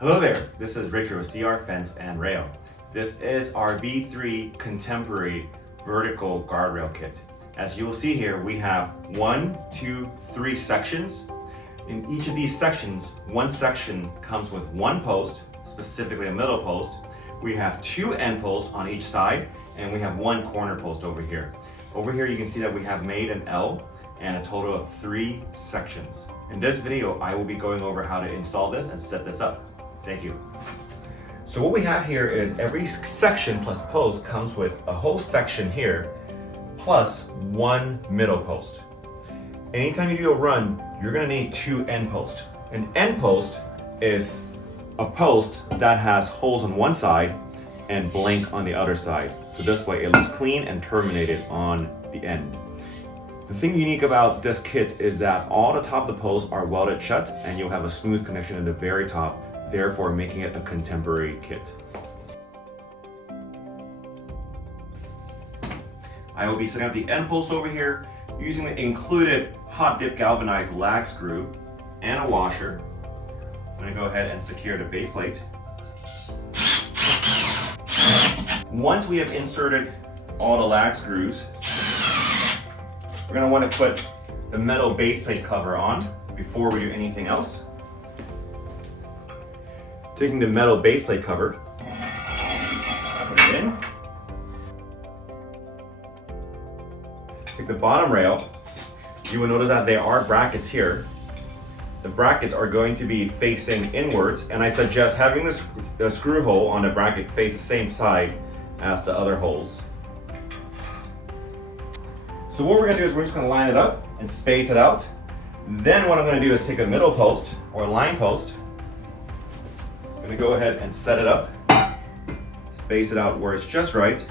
Hello there, this is Richard with CR Fence and Rail. This is our V3 Contemporary Vertical Guardrail Kit. As you will see here, we have 1, 2, 3 sections. In each of these sections, one section comes with one post, specifically a middle post. We have 2 end posts on each side, and we have 1 corner post over here. Over here you can see that we have made an L and a total of 3 sections. In this video, I will be going over how to install this and set this up. Thank you. So what we have here is every section plus post comes with a whole section here plus 1 middle post. Anytime you do a run, you're gonna need 2 end posts. An end post is a post that has holes on one side and blank on the other side. So this way it looks clean and terminated on the end. The thing unique about this kit is that all the top of the posts are welded shut and you'll have a smooth connection in the very top, therefore making it a contemporary kit. I will be setting up the end post over here using the included hot dip galvanized lag screw and a washer. I'm going to go ahead and secure the base plate. Once we have inserted all the lag screws, we're going to want to put the metal base plate cover on before we do anything else. Taking the metal base plate cover, put it in. Take the bottom rail. You will notice that there are brackets here. The brackets are going to be facing inwards, and I suggest having the screw hole on the bracket face the same side as the other holes. So what we're going to do is we're just going to line it up and space it out. Then what I'm going to do is take a middle post or line post. I'm going to go ahead and set it up, space it out where it's just right.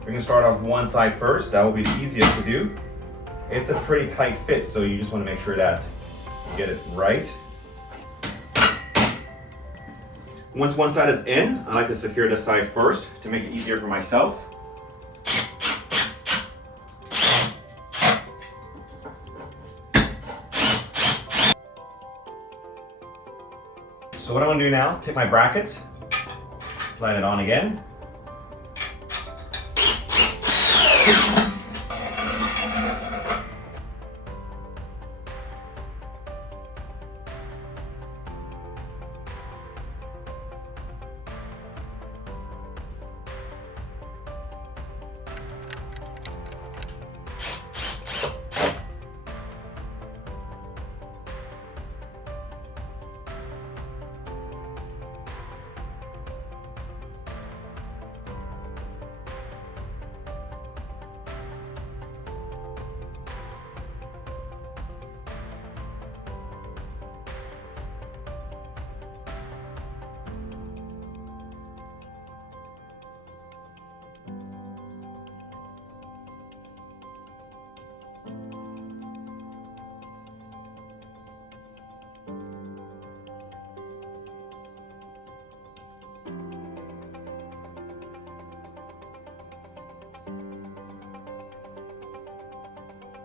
We're going to start off one side first. That will be the easiest to do. It's a pretty tight fit, so you just want to make sure that you get it right. Once one side is in, I like to secure this side first to make it easier for myself. So what I'm going to do now, take my bracket, slide it on again.